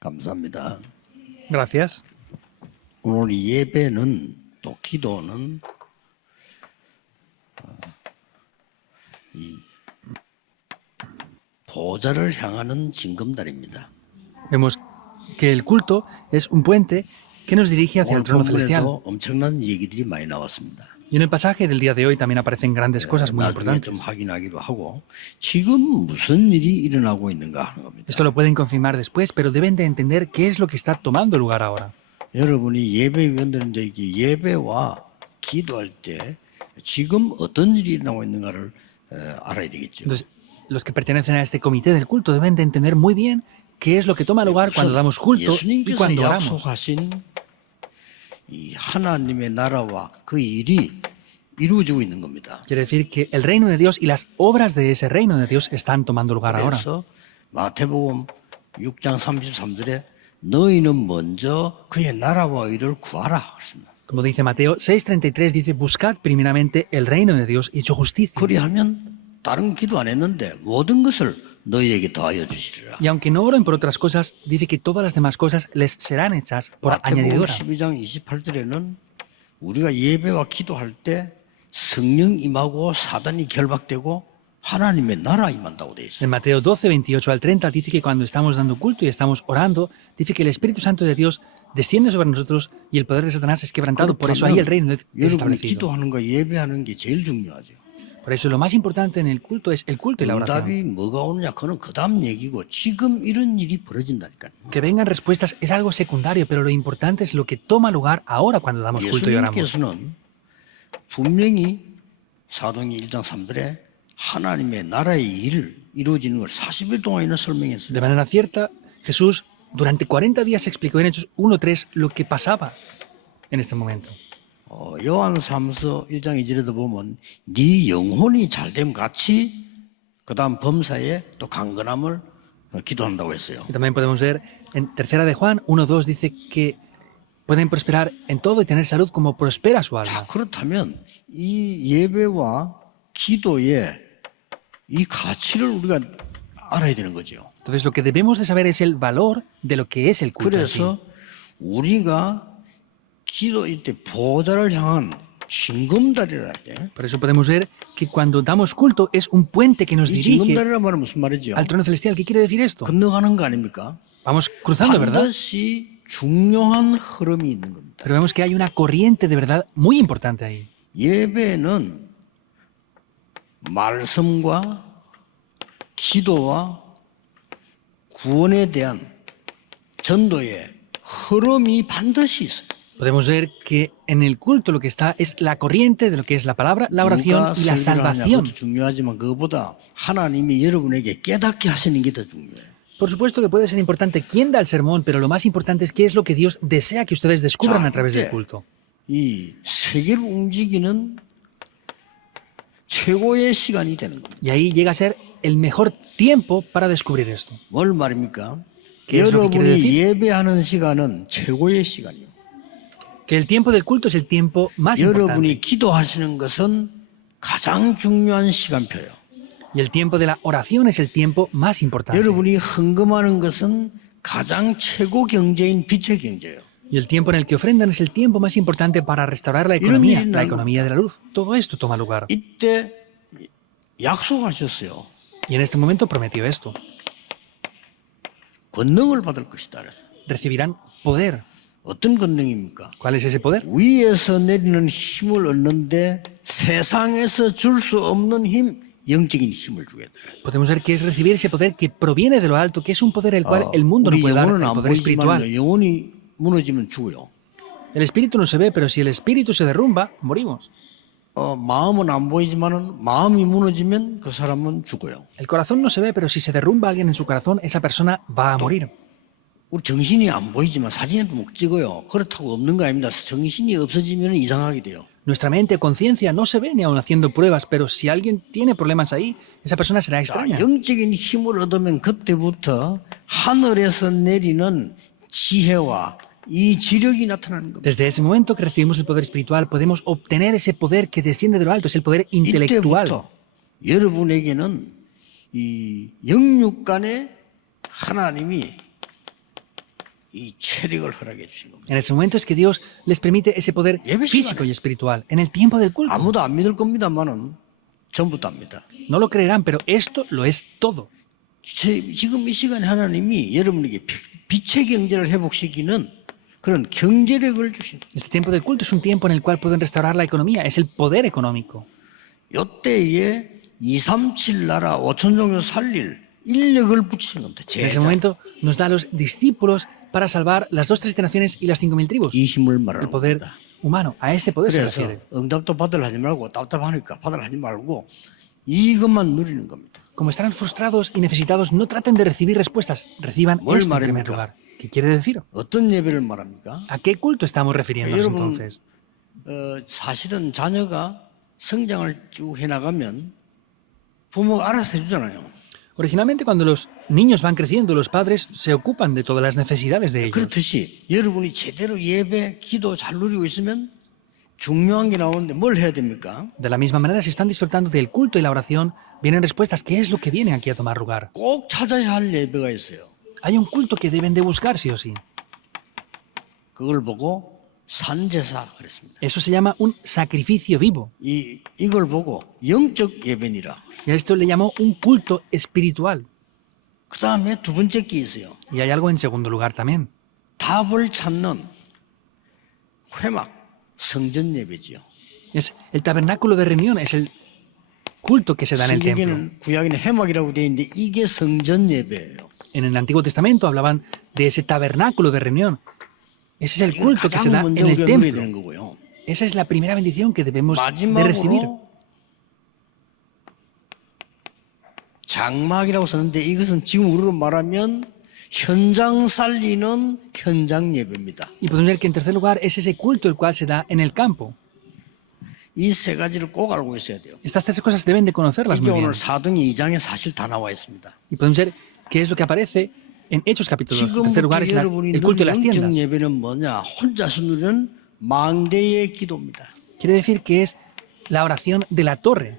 감사합니다. Gracias. 오늘 예배는 또 기도는 이 보좌를 향하는 징검다리입니다. Vemos que el culto es un puente que nos dirige hacia el 오늘 trono celestial. 본문에도 엄청난 얘기들이 많이 나왔습니다. Y en el pasaje del día de hoy también aparecen grandes cosas muy 나중에 importantes. 좀 확인하기로 하고 지금 무슨 일이 일어나고 있는가 하는 겁니다. Esto lo pueden confirmar después, pero deben de entender qué es lo que está tomando lugar ahora. 여러분이 예배위원들인데 예배와 기도할 때 지금 어떤 일이 일어나고 있는가를 알아야 되겠죠. Entonces, los que pertenecen a este comité del culto deben de entender muy bien qué es lo que toma lugar cuando damos culto y 예수님께서 cuando oramos. 약속하신 이 하나님의 나라와 그 일이 이루어지고 있는 겁니다. Quiere decir que el reino de Dios y las obras de ese reino de Dios están tomando lugar ahora. 그래서 마태복음 6장 33절에 너희는 먼저 그의 나라와 의를 구하라 그랬습니다. Como dice Mateo 6:33, dice, buscad primeramente el reino de Dios y su justicia. 그리하면 다른 기도 안 했는데 모든 것을 너희에게 더하여 주시리라. Y aunque no oren por otras cosas, dice que todas las demás cosas les serán hechas por 마태복음 añadidura. 12장 28절에는 우리가 예배와 기도할 때 성령 임하고 사단이 결박되고 하나님의 나라 임한다고 돼 있어요. En Mateo 12:28 al 30 dice que cuando estamos dando culto y estamos orando, dice que el Espíritu Santo de Dios desciende sobre nosotros y el poder de Satanás es quebrantado. Por eso ahí el reino es 여러분이 establecido. 기도하는 거 예배하는 게 제일 중요하죠. Por eso lo más importante en el culto es el culto y la oración. 응답이 뭐가 오느냐 그건 그다음 얘기고 지금 이런 일이 벌어진다니까요. Que vengan respuestas es algo secundario, pero lo importante es lo que toma lugar ahora cuando damos culto y oramos. 예수님께서는 분명히 사도행전 1장 3절에 하나님의 나라의 일을 이루어지는 걸 40일 동안이나 설명했어요. De manera cierta, Jesús durante 40 días explicó en Hechos 1:3 lo que pasaba en este momento. 요한사무서 1장 2절에도 보면 네 영혼이 잘됨 같이 그다음 범사에 또 강건함을 기도한다고 했어요. Y también podemos ver en Tercera de Juan 1:2 dice que pueden prosperar en todo y tener salud como prospera su alma. 자, 그렇다면 이 예배와 기도의 이 가치를 우리가 알아야 되는 거죠. Entonces lo que debemos de saber es el valor de lo que es el culto en sí. 그래서 우리가 기도할 때 보좌를 향한 징검다리라 때 Por eso podemos ver que cuando damos culto es un puente que nos 이 dirige 징검다리란 말은 무슨 말이죠? al trono celestial. ¿Qué quiere decir esto? 건너가는 거 아닙니까? Vamos cruzando, ¿verdad? 반드시 중요한 흐름이 있는 겁니다. Pero vemos que hay una corriente de verdad muy importante ahí. 예배는 말씀과 기도와 구원에 대한 전도의 흐름이 반드시 있어요. Podemos ver que en el culto lo que está es la corriente de lo que es la palabra, la oración y la salvación. 그것도 중요하지만 그것보다 하나님이 여러분에게 깨닫게 하시는 게 더 중요해요. Por supuesto que puede ser importante quién da el sermón, pero lo más importante es qué es lo que Dios desea que ustedes descubran a través del culto. 이 세계를 움직이는 최고의 시간이 되는 겁니다. Y ahí llega a ser el mejor tiempo para descubrir esto. 뭘 말입니까? ¿Qué es lo que quiere 여러분이 decir? 예배하는 시간은 최고의 시간이에요. Que el tiempo del culto es el tiempo más importante. 여러분이 기도하시는 것은 가장 중요한 시간표예요. Y el tiempo de la oración es el tiempo más importante. 여러분이 헌금하는 것은 가장 최고 경제인 빛의 경제예요. Y el tiempo en el que ofrendan es el tiempo más importante para restaurar la economía de la luz. Todo esto toma lugar. 이때 약속하셨어요. Y en este momento prometió esto. 권능을 받을 것이다. Recibirán poder. 어떤 권능입니까? ¿Cuál es ese poder? 위에서 내리는 힘을 얻는데 세상에서 줄 수 없는 힘, 영적인 힘을 주게 돼요. Podemos ver que es recibir ese poder que proviene de lo alto, que es un poder el cual el mundo no 우리 puede dar, 영혼은 el 안 poder espiritual. 보이지만 영혼이 무너지면 죽어요. El espíritu no se ve, pero si el espíritu se derrumba, morimos. 마음은 안 보이지만은 마음이 무너지면 그 사람은 죽어요. El corazón no se ve, pero si se derrumba alguien en su corazón, esa persona va a morir. 우리 정신이 안 보이지만 사진에도 못 찍어요. 그렇다고 없는 거 아닙니다. 정신이 없어지면 이상하게 돼요. Nuestra mente, conciencia, no se ve ni aun haciendo pruebas, pero si alguien tiene problemas ahí, esa persona será extraña. 영적인 힘을 얻으면 그때부터 하늘에서 내리는 지혜와 이 지력이 나타나는 겁니다. Desde ese momento que recibimos el poder espiritual, podemos obtener ese poder que desciende de lo alto, es el poder intelectual. 이때부터 여러분에게는 이 영육간에 하나님이 이 체력을 허락해 주신 겁니다. En ese momento es que Dios les permite ese poder 예배 físico 시간에. y espiritual. En el tiempo del culto. 아무도 안 믿을 겁니다만은 전부 답니다. No lo creerán, pero esto lo es todo. 지금 이 시간에 하나님이 여러분에게 빛의 경제를 회복시키는 그런 경제력을 주신 거예요. Este tiempo del culto es un tiempo en el cual pueden restaurar la economía. Es el poder económico. 이때에 237 나라 5천 종을 살릴 인력을 붙이는 겁니다. En ese 제자. momento nos da a los discípulos para salvar las 2 naciones y las 5.000 tribus. 이 힘을 El 말하는 poder 겁니다. humano. A este poder se 그래서 refiere. 응답도 받으려 하지 말고 답답하니까 받으려 하지 말고 이것만 누리는 겁니다. Como estarán frustrados y necesitados, no traten de recibir respuestas. Reciban 뭘 esto en primer 말합니까? lugar. ¿Qué quiere decir? 어떤 예배를 말합니까? ¿A qué culto estamos refiriéndonos 여러분, entonces? 사실은 자녀가 성장을 쭉 해나가면 부모가 알아서 해주잖아요. Originalmente, cuando los niños van creciendo, los padres se ocupan de todas las necesidades de ellos. 그렇듯이 여러분이 제대로 예배, 기도 잘 누리고 있으면 중요한 게 나오는데 뭘 해야 됩니까? De la misma manera, si están disfrutando del culto y la oración, vienen respuestas. ¿Qué es lo que viene aquí a tomar lugar? 꼭 찾아야 할 예배가 있어요. Hay un culto que deben de buscar, sí o sí. 그걸 보고 산제사 그랬습니다. Eso se llama un sacrificio vivo. 이걸 보고 영적 예배니라. Y a esto le llamó un culto espiritual. 그 다음에 두 번째 게 있어요. Y hay algo en segundo lugar también. 답을 찾는 회막 성전 예배지요. Es el tabernáculo de reunión, es el culto que se da en el templo. 성경에는 구약에는 회막이라고 되어 있는데 이게 성전 예배예요. En el Antiguo Testamento hablaban de ese tabernáculo de reunión. Ese es el 이건 culto que se da 가장 en 먼저 el 우리가 누려야 templo. 되는 거고요. Esa es la primera bendición que debemos de recibir. 마지막으로 장막이라고 썼는데 이것은 지금 우리로 말하면 현장 살리는 현장 예배입니다. Y podemos ver que en tercer lugar es ese culto el cual se da en el campo. 이 세 가지를 꼭 알고 있어야 돼요. Estas 3 cosas deben de conocerlas 이게 muy bien. 오늘 사도행전 2장에 사실 다 나와 있습니다. Y podemos ver qué es lo que aparece en Hechos capítulo 2. En tercer lugar 지금부터 es 여러분이 el culto de las 누리는 tiendas. 영적 예배는 뭐냐? 혼자서 누리는 망대의 기도입니다. Quiere decir que es la oración de la torre,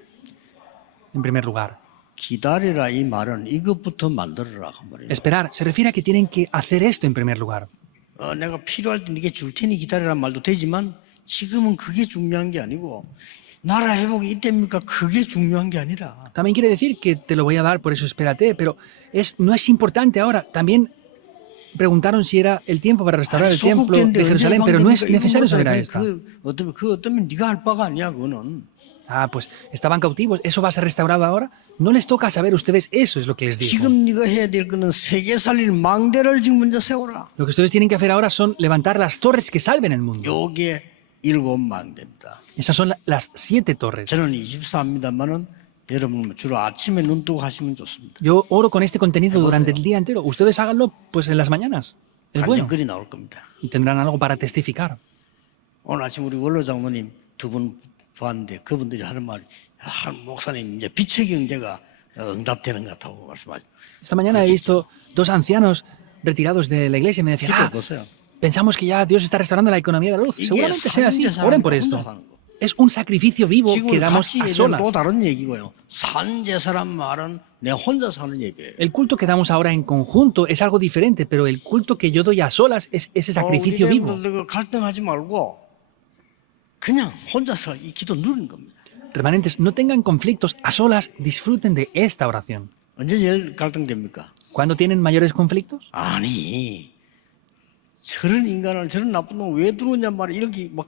en primer lugar. 기다리라 이 말은 이것부터 만들어라 한 말이에요. Esperar se refiere a que tienen que hacer esto en primer lugar. 내가 필요할 때 네게 줄 테니 기다리라는 말도 되지만 지금은 그게 중요한 게 아니고 나라 회복이 이때입니까? 그게 중요한 게 아니라 También quiere decir que te lo voy a dar, por eso espérate, pero no es importante ahora. También preguntaron si era el tiempo para restaurar el templo de Jerusalén, pero no es necesario saber a esto. 그 어쩌면 네가 할 바가 아니야 그거는. Ah, pues estaban cautivos, ¿eso va a ser restaurado ahora? No les toca saber a ustedes, eso es lo que les digo. 지금 네가 해야 될 거는 세계 살릴 망대를 지금 먼저 세워라. Lo que ustedes tienen que hacer ahora son levantar las torres que salven el mundo. 요게 7 망대입니다. Esas son las 7 torres. 저는 24입니다만은 여러분 주로 아침에 눈 뜨고 하시면 좋습니다. Yo oro con este contenido durante el día entero. Ustedes háganlo pues en las mañanas. Es bueno. 간증거리 나올 겁니다. Y tendrán algo para testificar. 오늘 아침 우리 원로 장로님 두 분 봤는데 그분들이 하는 말이 목사님 이제 빛의 경제가 응답되는 것 같다고 말씀하죠. Esta mañana he visto 2 ancianos retirados de la iglesia y me decían, 보세요. pensamos que ya Dios está restaurando la economía de la luz. 이게 Seguramente sea así. 산제사라는 Oren por 거, esto. 혼자 사는 거. Es un sacrificio vivo que 지금 damos 같이 a 예배는 solas. 또 다른 얘기고요. 산제사란 말은 내 혼자 사는 예배예요. El culto que damos ahora en conjunto es algo diferente, pero el culto que yo doy a solas es ese sacrificio 우리 vivo. 멤버들 갈등하지 말고 그냥 혼자서 이 기도 누리는 겁니다. Remanentes, no tengan conflictos a solas, disfruten de esta oración. 언제 제일 갈등됩니까? ¿Cuándo tienen mayores conflictos? 아니 저런 인간을 저런 나쁜 놈 왜 들어오냐 말이야 이렇게 막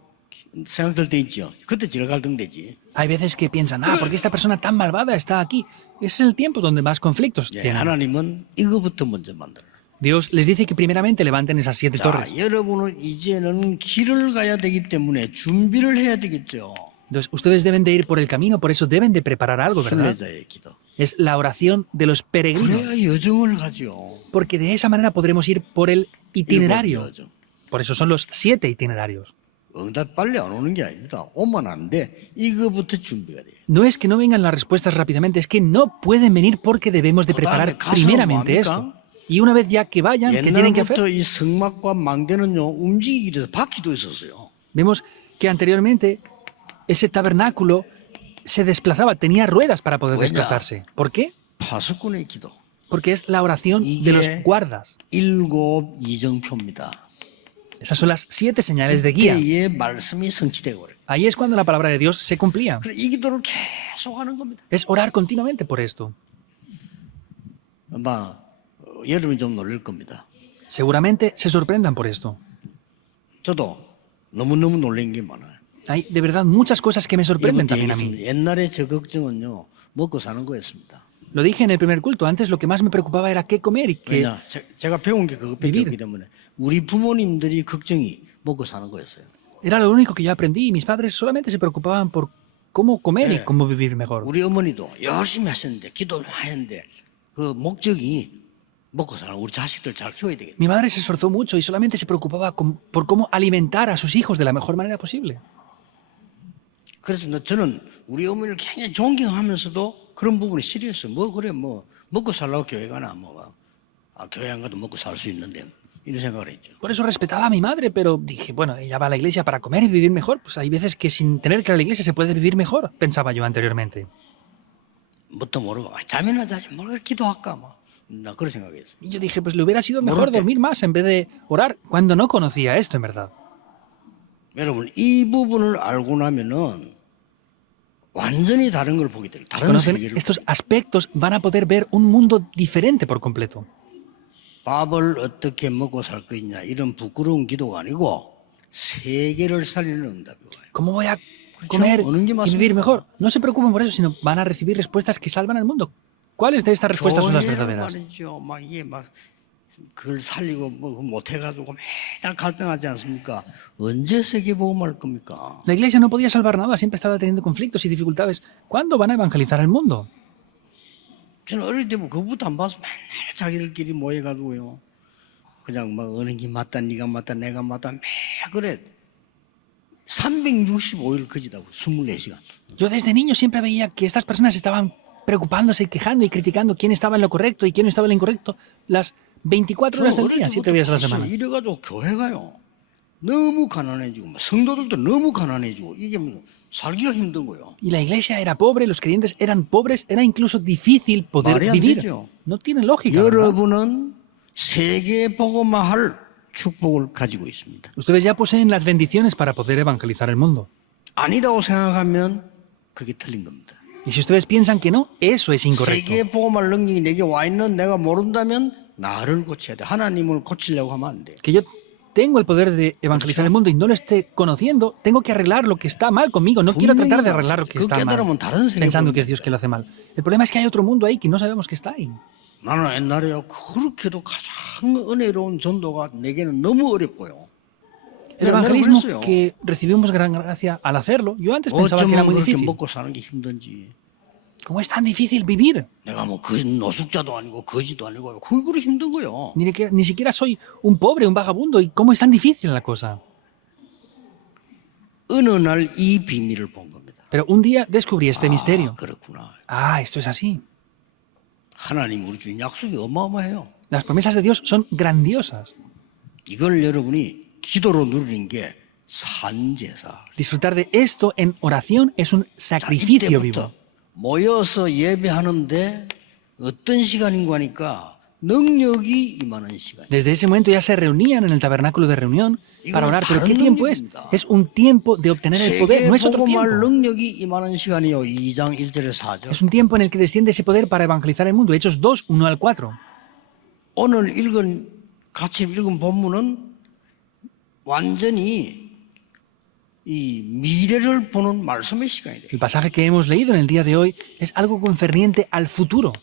생각될 때 있죠. 그때 제일 갈등되지. Hay veces que piensan, ¿por qué esta persona tan malvada está aquí? Ese es el tiempo donde más conflictos 예, tienen. 하나님은 이거부터 먼저 만들어. Dios les dice que primeramente levanten esas 7 자, torres. 여러분은 이제는 길을 가야 되기 때문에 준비를 해야 되겠죠. Entonces, ustedes deben de ir por el camino, por eso deben de preparar algo, ¿verdad? 순례자의 기도. Es la oración de los peregrinos, 그래야 여정을 가죠. porque de esa manera podremos ir por el itinerario. 여정. Por eso son los 7 itinerarios. 응답 빨리 안 오는 게 아닙니다. 오면 안 돼. 이거부터 준비가 돼요. No es que no vengan las respuestas rápidamente, es que no pueden venir porque debemos de preparar 가서 primeramente 뭡니까? esto. Y una vez ya que vayan, ¿qué tienen que hacer? 옛날부터 이 성막과 망대는요 움직이기 위해서 바퀴도 있었어요. Vemos que anteriormente ese tabernáculo se desplazaba, tenía ruedas para poder Buena. desplazarse. ¿Por qué? 파수꾼의 기도. porque es la oración de los 이게 guardas. 7 이정표입니다. Esas son las 7 señales de guía. 이때의 말씀이 성취되고 그래요. Ahí es cuando la palabra de Dios se cumplía. 그래서 이 기도를 계속 하는 겁니다. Es orar continuamente por esto. 아마 여러분이 좀 놀랄 겁니다. Seguramente se sorprendan por esto. 저도 너무너무 놀란 게 많아요. Hay de verdad muchas cosas que me sorprenden 이것도 también a mí. 얘기했습니다. 옛날에 저 걱정은요, 먹고 사는 거였습니다. Lo dije en el primer culto. Antes lo que más me preocupaba era qué comer y qué. 왜냐, 제가 배운 게 그것밖에 vivir. 없기 때문에 우리 부모님들이 걱정이 먹고 사는 거였어요. Era lo único que yo aprendí y mis padres solamente se preocupaban por cómo comer y cómo vivir mejor. 우리 어머니도 열심히 하셨는데 기도를 많이 했는데 그 목적이 먹고 사는 우리 자식들 잘 키워야 되겠다. Mi madre se esforzó mucho y solamente se preocupaba por cómo alimentar a sus hijos de la mejor manera posible. 그래서 저는 우리 어머니를 굉장히 존경하면서도 그런 부분이 싫었어요. 뭐 그래 뭐 먹고 살라고 교회 가나 뭐 교회 안 가도 먹고 살 수 있는데 이런 생각을 했죠. Por eso respetaba a mi madre, pero dije, bueno, ella va a la iglesia para comer y vivir mejor. Pues hay veces que sin tener que ir a la iglesia se puede vivir mejor, pensaba yo anteriormente. 뭣도 모르고 잠이나 자지 뭘 기도할까 나 그런 생각했어요. Y yo dije, pues le hubiera sido mejor Morate. dormir más en vez de orar cuando no conocía esto en verdad. 여러분 이 부분을 알고 나면은 완전히 다른 걸 보게 돼요. 다른 Conocen 세계를. estos aspectos, van a poder ver un mundo diferente por completo. 밥을 어떻게 먹고 살 것이냐 이런 부끄러운 기도가 아니고 세계를 살리는 응답이 와요. ¿Cómo voy a comer 어느 게 y vivir 맞습니까? mejor? No se preocupen por eso, sino van a recibir respuestas que salvan al mundo. ¿Cuáles de estas respuestas son las 교회를 verdaderas? 말이죠. 막 이게 막 그걸 살리고 뭐 못해가지고 매달 갈등하지 않습니까? 언제 세계 복음할 겁니까? La iglesia no podía salvar nada, siempre estaba teniendo conflictos y dificultades. ¿Cuándo van a evangelizar el mundo? 저는 어릴 때부터 그것부터 안 봐서 맨날 자기들끼리 모여가지고요. 그냥 막 어느 게 맞다, 네가 맞다, 내가 맞다 매일 그래. 365일 거지다고 24시간. Yo desde niño siempre veía que estas personas estaban preocupándose, quejando y criticando quién estaba en lo correcto y quién estaba en lo incorrecto las 24 horas del día, 7 días a la semana. 이래가지고 교회가요. 너무 가난해지고 성도들도 너무 가난해지고 이게 뭐 살기가 힘든 거예요. Y la iglesia era pobre, los creyentes eran pobres, era incluso difícil poder 말이 안 vivir. 되죠. No tiene lógica, ¿verdad? 여러분은 세계 복음화할 축복을 가지고 있습니다. Ustedes ya poseen las bendiciones para poder evangelizar el mundo. 아니라고 생각하면 그게 틀린 겁니다. Y si ustedes piensan que no, eso es incorrecto. 세계 복음할 능력이 내게 와 있는 내가 모른다면 나를 고쳐야 돼. 하나님을 고치려고 하면 안 돼. Que yo tengo el poder de evangelizar el mundo y no lo esté conociendo, tengo que arreglar lo que está mal conmigo. No quiero tratar de arreglar lo que está mal, pensando que es Dios que lo hace mal. El problema es que hay otro mundo ahí que no sabemos que está ahí. 나는 옛날에요 그렇게도 가장 은혜로운 전도가 내게는 너무 어렵고요. El 내가 evangelismo 그랬어요. que recibimos gran gracia al hacerlo, yo antes pensaba que era 어쩌면 muy 그렇게 difícil. 먹고 사는 게 힘든지. ¿Cómo es tan difícil vivir? 내가 뭐 노숙자도 아니고 거지도 아니고 그거 힘든 거요. Ni siquiera soy un pobre, un vagabundo. ¿Y cómo es tan difícil la cosa? 어느 날 이 비밀을 본 겁니다. Pero un día descubrí este misterio. 그렇구나. Ah, esto es así. 하나님 우리 주신 약속이 어마어마해요. Las promesas de Dios son grandiosas. 이걸 여러분이 기도로 누리는 게 산제사. Disfrutar de esto en oración es un sacrificio vivo. 이때부터 모여서 예배하는데 어떤 시간인가 하니까 능력이 임하는 시간. Desde ese momento ya se reunían en el tabernáculo de reunión para orar. ¿Pero qué tiempo es? Es un tiempo de obtener el poder, no es otro 복음할 tiempo. 능력이 임하는 시간이요. 2장 1절에 4절. Es un tiempo en el que desciende ese poder para evangelizar el mundo. Hechos 2, 1 al 4. 오늘 같이 읽은 본문은 완전히 이 미래를 보는 말씀의 시간이래요. El pasaje que hemos leído en el día de hoy es algo concerniente al futuro.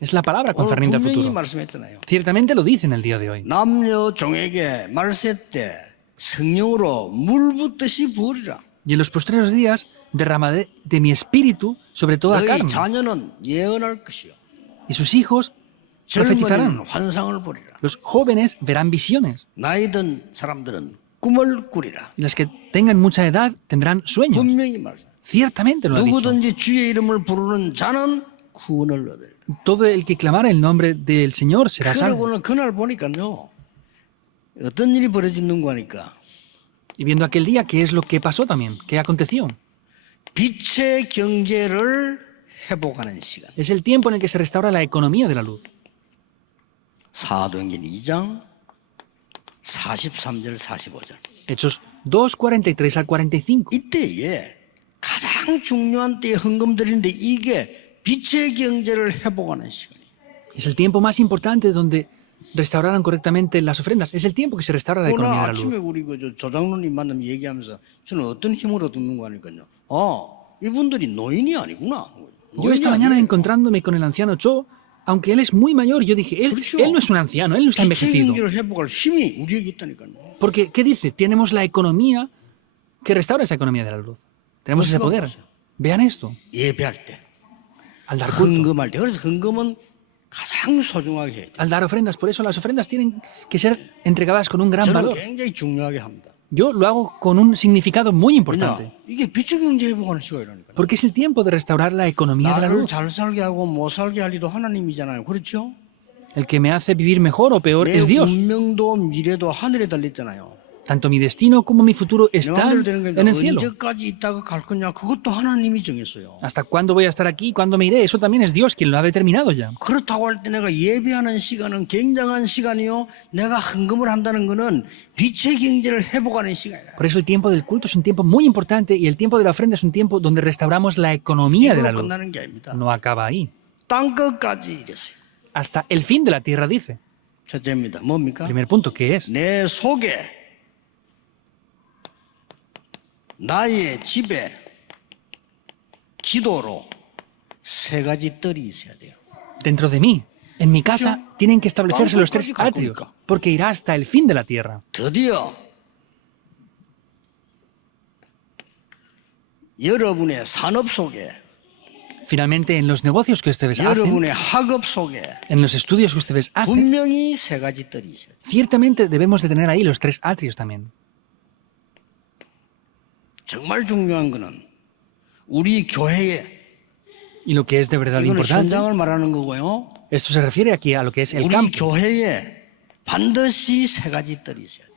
Es la palabra 오늘 concerniente al 분명히 futuro. 말씀했잖아요. Ciertamente lo dice en el día de hoy. 남녀 종에게 말세 때 성령으로 물 붓듯이 부으리라. Y en los postreros días derramaré de mi espíritu sobre toda 너희 carne. 자녀는 예언할 것이요. Y sus hijos profetizarán. 젊은이는 환상을 보리라. Los jóvenes verán visiones. 나이 든 사람들은 꿈을 꾸리라. Y los que tengan mucha edad tendrán sueños. 분명히 말씀. Ciertamente lo ha dicho. 누구든지 주의 이름을 부르는 자는 구원을 얻으리라. Todo el que clamara el nombre del Señor será salvo. 그러고는 그날 보니까요. 어떤 일이 벌어지는 거 하니까 Y viendo aquel día, ¿qué es lo que pasó también? ¿Qué aconteció? 빛의 경제를 회복하는 시간. Es el tiempo en el que se restaura la economía de la luz. 사도행전 2장 43절 45절. Hechos 2, 43 al 45. 이때에 가장 중요한 때에 헌금 드리는데 이게 빛의 경제를 회복하는 시간이에요. Es el tiempo más importante donde restauraran correctamente las ofrendas. Es el tiempo que se restaura la 오늘 economía de la 아침에 luz. 우리 그 조장로님 만나면 얘기하면서 저는 어떤 힘으로 듣는 거 하니까요. 이분들이 노인이 아니구나. Yo esta mañana encontrándome con el anciano Cho, aunque él es muy mayor, yo dije, él no es un anciano, él no está 빛의 envejecido. 경제를 회복할 힘이 우리에게 있다니까요. Porque, ¿qué dice? Tenemos la economía que restaura esa economía de la luz. Tenemos ese poder. Vean esto, 예배할 때, al dar culto, 헌금할 때. 그래서 헌금은 가장 소중하게 해야 돼. al dar ofrendas. Por eso las ofrendas tienen que ser entregadas con un gran 저는 valor. 굉장히 중요하게 합니다. Yo lo hago con un significado muy importante. 왜냐? 이게 빛의 경제 회복하는 시간이라니까요. Porque es el tiempo de restaurar la economía de la 나를 luz. 잘 살게 하고 못 살게 할 리도 하나님이잖아요. 그렇죠? El que me hace vivir mejor o peor 내 es Dios. 운명도 미래도 하늘에 달렸잖아요. Tanto mi destino como mi futuro 내 están 마음대로 되는 게 en el cielo. 언제까지 있다가 갈 거냐 그것도 하나님이 정했어요. ¿Hasta cuándo voy a estar aquí? ¿Cuándo me iré? Eso también es Dios quien lo ha determinado ya. 그렇다고 할 때 내가 예배하는 시간은 굉장한 시간이요. 내가 헌금을 한다는 거는 빛의 경제를 회복하는 시간이다. Por eso el tiempo del culto es un tiempo muy importante y el tiempo de la ofrenda es un tiempo donde restauramos la economía de la 이걸로 luz. 끝나는 게 아닙니다. No acaba ahí. 땅 끝까지 이랬어요. Hasta el fin de la tierra dice. 첫째입니다. 뭡니까? Primer punto, ¿qué es? 내 속에 나의 집에 기도로 세 가지 뜰이 있어야 돼요. Dentro de mí, en mi casa, tienen que establecerse los tres Vamos, atrios, porque irá hasta el fin de la tierra. 드디어 여러분의 산업 속에, Finalmente, en los negocios que ustedes hacen, 여러분의 학업 속에 en los estudios que ustedes hacen, 분명히 세 가지 뜰이 있어요. ciertamente debemos de tener ahí los tres atrios también. 정말 중요한 거는 우리 교회에, Y lo que es de verdad 이거는 importante, 현장을 말하는 거고요. esto se refiere aquí a lo que es el 우리 campo. 교회에 반드시 세 가지 뜰이 있어야 돼요.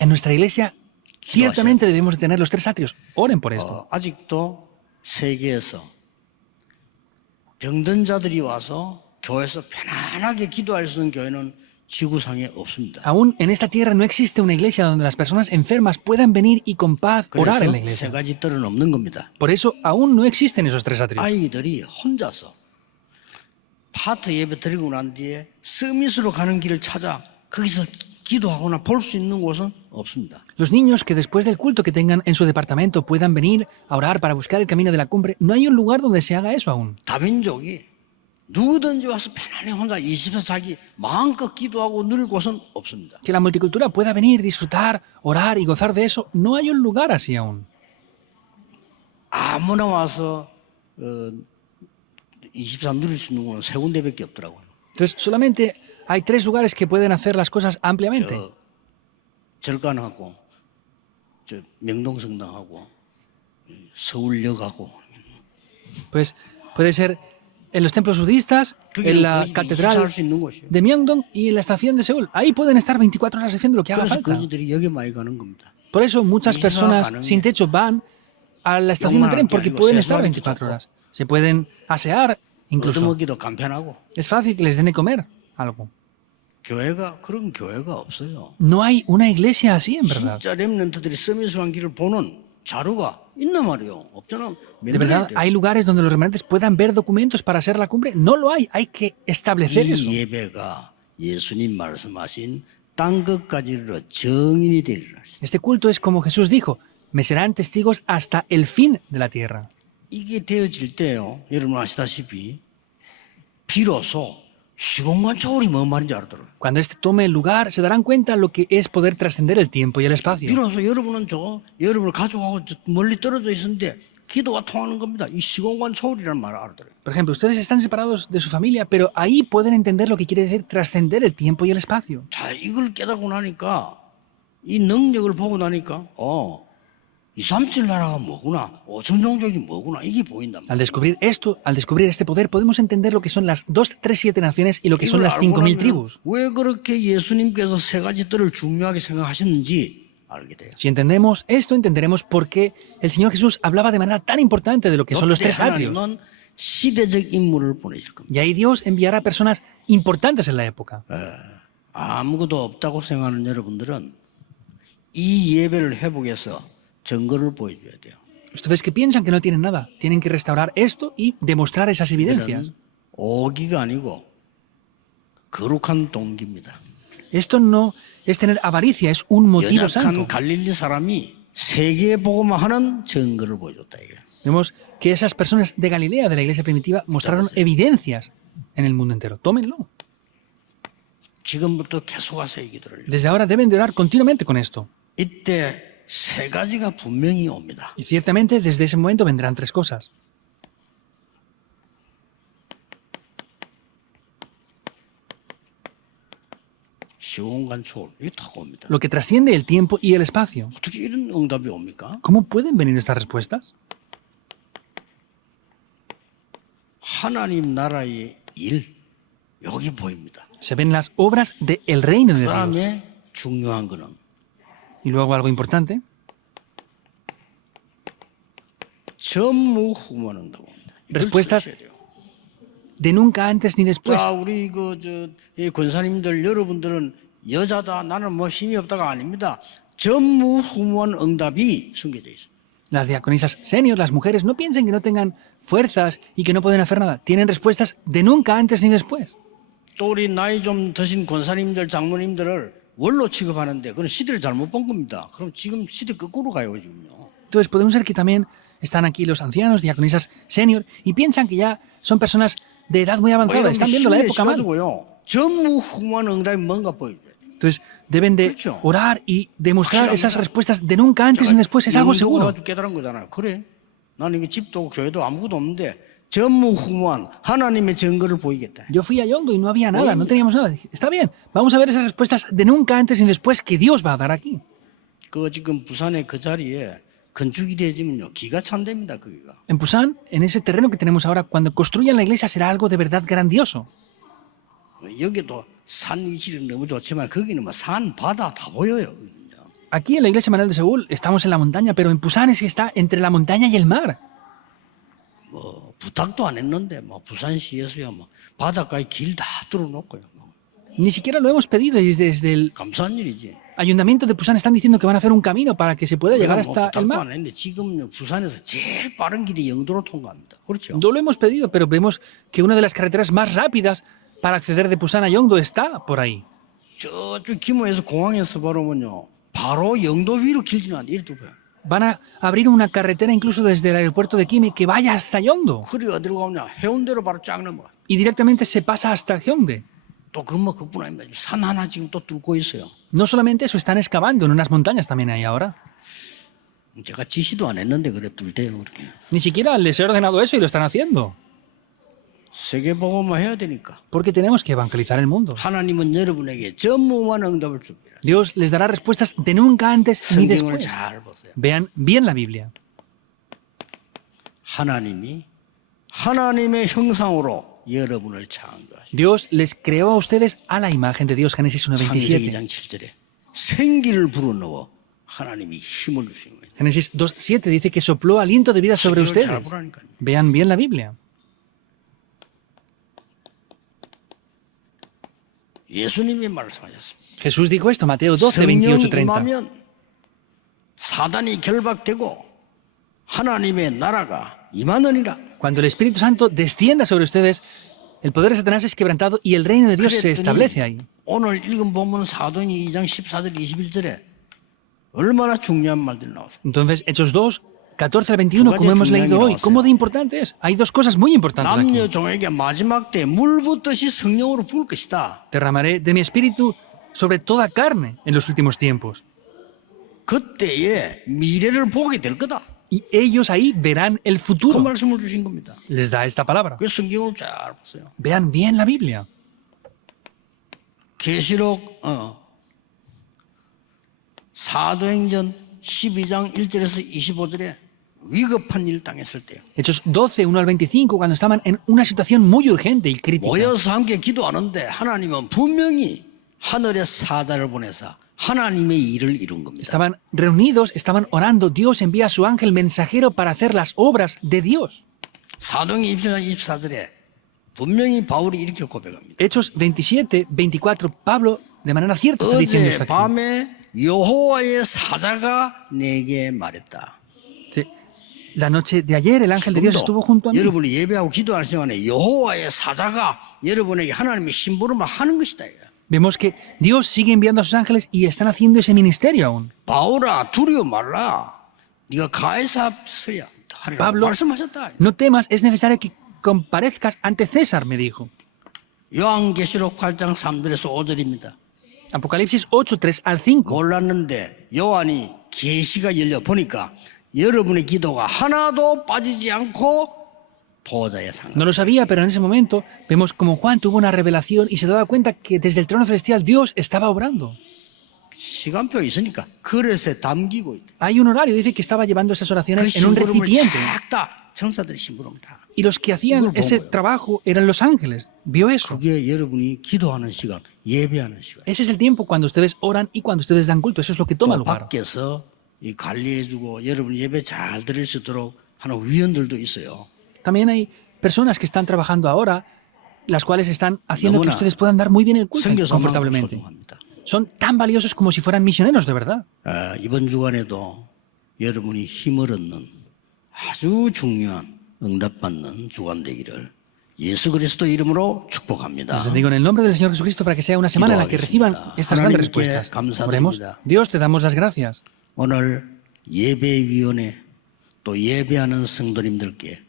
En nuestra iglesia, ciertamente debemos de tener los tres atrios. Oren por esto. 아직도 세계에서 병든 자들이 와서 교회에서 편안하게 기도할 수 있는 교회는 지구상에 없습니다. Aún en esta tierra no existe una iglesia donde las personas enfermas puedan venir y con paz orar en la 그래서 세 iglesia. 가지 뜰은 없는 겁니다. Por eso aún no existen esos tres atrios. 아이들이 혼자서 파트 예배 드리고 난 뒤에 서밋으로 가는 길을 찾아 거기서 기도하거나 볼 수 있는 곳은 없습니다. Los niños que después del culto que tengan en su departamento puedan venir a orar para buscar el camino de la cumbre, no hay un lugar donde se haga eso aún. 다민족이 누구든지 와서 편안히 혼자 24시간 마음껏 기도하고 누릴 곳은 없습니다. Que la multicultura pueda venir, disfrutar, orar y gozar de eso, no hay un lugar así aún. 아무나 와서 24 누릴 수 있는 건 세 군데밖에 없더라고요. Entonces, solamente hay tres lugares que pueden hacer las cosas ampliamente. 절간하고 명동성당하고 서울역하고 Pues puede ser en los templos budistas, en la catedral de Myeongdong y en la estación de Seúl. Ahí pueden estar 24 horas haciendo lo que haga 그래서 falta. 그들이 여기 많이 가는 겁니다. Por eso muchas personas sin techo van a la estación de tren porque pueden estar 24 horas. Se pueden asear incluso. 얻어먹기도 간편하고. Es fácil que les den de comer algo. 교회가 그런 교회가 없어요. No hay una iglesia así en verdad. 진짜 렘넌트들이 서밋으로 길을 보는 자료가 있나 말이요. 없잖아. De verdad, hay lugares donde los remanentes puedan ver documentos para hacer la cumbre. No lo hay que establecer eso. 이 예배가 예수님 말씀하신 땅 끝까지 이르러 정인이 되리라. Este culto es como Jesús dijo, me serán testigos hasta el fin de la tierra. 이게 되어질 때요. 여러분 아시다시피 비로소 시공간 초월이 뭔 말인지 알더라고요. Cuando este tome el lugar, se darán cuenta lo que es poder trascender el tiempo y el espacio. 비로소 여러분은 여러분을 가족하고 멀리 떨어져 있었는데 기도가 통하는 겁니다. 이 시공간 초월이라는 말을 알더라고요. Por ejemplo, ustedes están separados de su familia, pero ahí pueden entender lo que quiere decir trascender el tiempo y el espacio. 자, 이걸 깨닫고 나니까 이 능력을 보고 나니까 237 나라가 뭐구나, 5천 종족이 뭐구나 이게 보인단 Al 말이에요. descubrir este poder, podemos entender lo que son las 2, 3, 7 naciones y lo que son las 5.000 tribus. 왜 그렇게 예수님께서 세 가지 뜰을 중요하게 생각하셨는지 알게 돼요. Si entendemos esto, entenderemos por qué el Señor Jesús hablaba de manera tan importante de lo que son los 이때 tres atrios. 하나님은 시대적 인물을 보내실 겁니다. Y ahí Dios enviará personas importantes en la época. 아무것도 없다고 생각하는 여러분들은 이 예배를 회복해서 증거를 보여줘야 돼요. Ustedes que piensan que no tienen nada, tienen que restaurar esto y demostrar esas evidencias. 이는 오기가 아니고 거룩한 동기입니다. Esto no es tener avaricia, es un motivo santo. 연약한 갈릴리 사람이 세계 복음화 하는 증거를 보여줬다 이게. Vemos que esas personas de Galilea, de la iglesia primitiva, mostraron evidencias en el mundo entero. Tómenlo. 지금부터 계속하세요 이 기도를. Desde ahora deben de orar continuamente con esto. 이때 세 가지가 분명히 옵니다. Y ciertamente desde ese momento vendrán tres cosas. 시공간 초월 이게 다 옵니다. Lo que trasciende el tiempo y el espacio. 어떻게 이런 응답이 옵니까? ¿Cómo pueden venir estas respuestas? 하나님 나라의 일 여기 보입니다. Se ven las obras del reino de Dios. 그다음에 중요한 거는 Y luego algo importante, 전무후무한 응답 옵니다. 이걸 Respuestas 들으셔야 돼요. de nunca antes ni después. 자, 우리 이 권사님들 여러분들은 여자다 나는 뭐 힘이 없다가 아닙니다. 전무후무한 응답이 숨겨져 있습니다. Las diaconisas senior, las mujeres, no piensen que no tengan fuerzas y que no pueden hacer nada. Tienen respuestas de nunca antes ni después. 또 우리 나이 좀 드신 권사님들, 장로님들을 원로 취급하는데 그건 시대를 잘못 본 겁니다. 그럼 지금 시대 거꾸로 가요 지금요. Entonces podemos ver que también están aquí los ancianos, diaconisas senior, y piensan que ya son personas de edad muy avanzada. Están viendo la época mal. 전무후무한 응답이 뭔가 보여줘야 돼요. Entonces deben de orar y demostrar esas respuestas de nunca antes ni después. Es algo seguro. 깨달은 거잖아요. 그래? 나는 이거 집도 교회도 아무것도 없는데 전무후무한 하나님의 증거를 보이겠다. Yo fui a Yondo y no había nada, no teníamos nada. Dije, está bien, vamos a ver esas respuestas de nunca antes ni después que Dios va a dar aquí. 그 지금 부산의 그 자리에 건축이 되어지면요 기가 찬답니다 거기가. En Pusan, en ese terreno que tenemos ahora, cuando construyan la iglesia será algo de verdad grandioso. 여기도 산 위치는 너무 좋지만 거기는 뭐 산 바다 다 보여요. Aquí en la iglesia Manuel de Seúl estamos en la montaña, pero en Pusan es que está entre la montaña y el mar. 뭐 부탁도 안 했는데 뭐 부산시에서야 뭐 바닷가에 길 다 뚫어놓고요. Ni siquiera lo hemos pedido y desde el 감사한 일이지. ayuntamiento de Pusan están diciendo que van a hacer un camino para que se pueda llegar 뭐 hasta el 부탁도 mar. 안 했는데 지금요 부산에서 제일 빠른 길이 영도로 통과합니다. 그렇죠? No lo hemos pedido, pero vemos que una de las carreteras más rápidas para acceder de Pusan a Yongdo está por ahí. 저쪽 기모에서 공항에서 바로면요 바로 영도 위로 길 지나는데 이리 두 배. Van a abrir una carretera incluso desde el aeropuerto de Kimi que vaya hasta Yongdo. 그래 어디로 가냐 해운대로 바로 쫙 넘어가. Y directamente se pasa hasta Gyeongdae. 또 그뭐 그뿐 아닙니다. 산 하나 지금 또 뚫고 있어요. No solamente eso, están excavando en unas montañas también ahí ahora. 제가 지시도 안 했는데 그래 뚫대요 그렇게. Ni siquiera les he ordenado eso y lo están haciendo. 세계 복음화 해야 되니까. Porque tenemos que evangelizar el mundo. 하나님은 여러분에게 전무한 응답을 줍니다. Dios les dará respuestas de nunca antes ni 성경을 después. 잘 보세요. Vean bien la Biblia. 하나님이 하나님의 형상으로 여러분을 창조하셨습니다. Dios les creó a ustedes a la imagen de Dios, Génesis 창세기 1:27. 2장 7절에 생기를 불어넣어 하나님이 힘을 주신 거예요. Génesis 2:7 dice que sopló aliento de vida sobre 성경을 잘 ustedes. 보라니까요. Vean bien la Biblia. 예수님이 말씀하셨습니다. Jesús dijo esto, Mateo 12, 성령이 28, 30. 임하면 사단이 결박되고 하나님의 나라가 임하느니라. Cuando el Espíritu Santo descienda sobre ustedes, el poder de Satanás es quebrantado y el reino de Dios se establece ahí. 오늘 읽은 본문 사도행전 2장 14절 21절에 얼마나 중요한 말들이 나왔어요. Entonces, Hechos 2, 14 al 21, como hemos leído hoy, ¿cómo de importante es? Hay dos cosas muy importantes aquí. 남녀 종에게 마지막 때 물 붓듯이 성령으로 부을 것이다. Derramaré de mi espíritu sobre toda carne en los últimos tiempos. 그때에 미래를 보게 될 거다. Y ellos ahí verán el 그 futuro. 말씀을 주신 겁니다. Les da esta palabra. 그 성경을 잘 보세요. Vean bien la Biblia. 계시록 사도행전 12장 1절에서 25절에 위급한 일 당했을 때요. Hechos 12, 1 al 25, cuando estaban en una situación muy urgente y crítica. 모여서 함께 기도하는데 하나님은 분명히 하늘의 사자를 보내서 하나님의 일을 이룬 겁니다. Estaban reunidos, estaban orando. Dios envía a su ángel mensajero para hacer las obras de Dios. 사도행전 24절에 분명히 바울이 이렇게 고백합니다. Hechos 27, 24, Pablo de manera cierta está diciendo esto 어제 aquí. 밤에 여호와의 사자가 내게 말했다. Sí. La noche de ayer el ángel de Dios estuvo junto a mí. 여러분이 예배하고 기도하는 시간에 여호와의 사자가 여러분에게 하나님의 심부름을 하는 것이다. Vemos que Dios sigue enviando a sus ángeles y están haciendo ese ministerio aún. 바울아 두려워 말라. 네가 가이사 앞서야 하리라 Pablo, 말씀하셨다. no temas, es necesario que comparezcas ante César, me dijo. 요한계시록 8장 3절에서 5절입니다. Apocalipsis 8, 3 al 5. 몰랐는데 요한이 계시가 열려 보니까 여러분의 기도가 하나도 빠지지 않고 보호자의 상. No lo sabía, pero en ese momento vemos como Juan tuvo una revelación y se daba cuenta que desde el trono celestial Dios estaba obrando. 시간표 있으니까 그릇에 담기고 있다. Hay un horario, dice que estaba llevando esas 그 oraciones en un 심부름을 recipiente. 다 천사들이 심부름을 다. Y los que hacían ese trabajo eran los ángeles. ¿Vio eso? 그게 여러분이 기도하는 시간, 예배하는 시간. Ese es el tiempo cuando ustedes oran y cuando ustedes dan culto. Eso es lo que toma 또 lugar. 밖에서 이 관리해주고 여러분 예배 잘 드릴 수 있도록 하는 위원들도 있어요. También hay personas que están trabajando ahora, las cuales están haciendo que 너무나 ustedes puedan dar muy bien el culto 선교사만큼 confortablemente. 소중합니다. Son tan valiosos como si fueran misioneros, de verdad. 이번 주간에도 여러분이 힘을 얻는 아주 중요한 응답받는 주간 되기를 예수 그리스도 이름으로 축복합니다. Les bendigo en el nombre del Señor Jesucristo para que sea una semana en la que reciban estas grandes respuestas. Oremos. Dios, te damos las gracias. 오늘 예배위원회 또 예배하는 성도님들께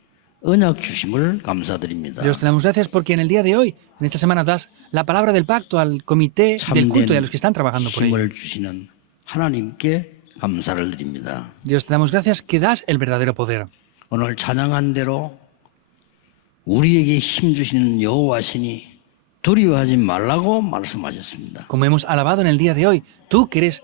언약 주심을 감사드립니다. Dios, te damos gracias porque en el día de hoy, en esta semana, das la palabra del pacto al comité del culto y a los que están trabajando por ello. 힘을 주시는 하나님께 감사를 드립니다. Dios, te damos gracias que das el verdadero poder. 오늘 찬양한 대로 우리에게 힘 주시는 여호와시니 두려워하지 말라고 말씀하셨습니다. Como hemos alabado en el día de hoy, tú que eres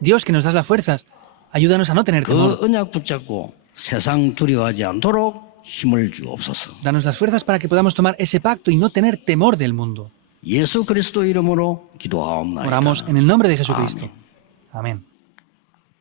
Dios que nos das las fuerzas, ayúdanos a no tener temor. 그 언약 붙잡고 세상 두려워하지 않도록 힘을 주옵소서. Danos las fuerzas para que podamos tomar ese pacto y no tener temor del mundo. 예수 그리스도 이름으로 기도하옵나이다. Oramos en el nombre de Jesucristo. Amén.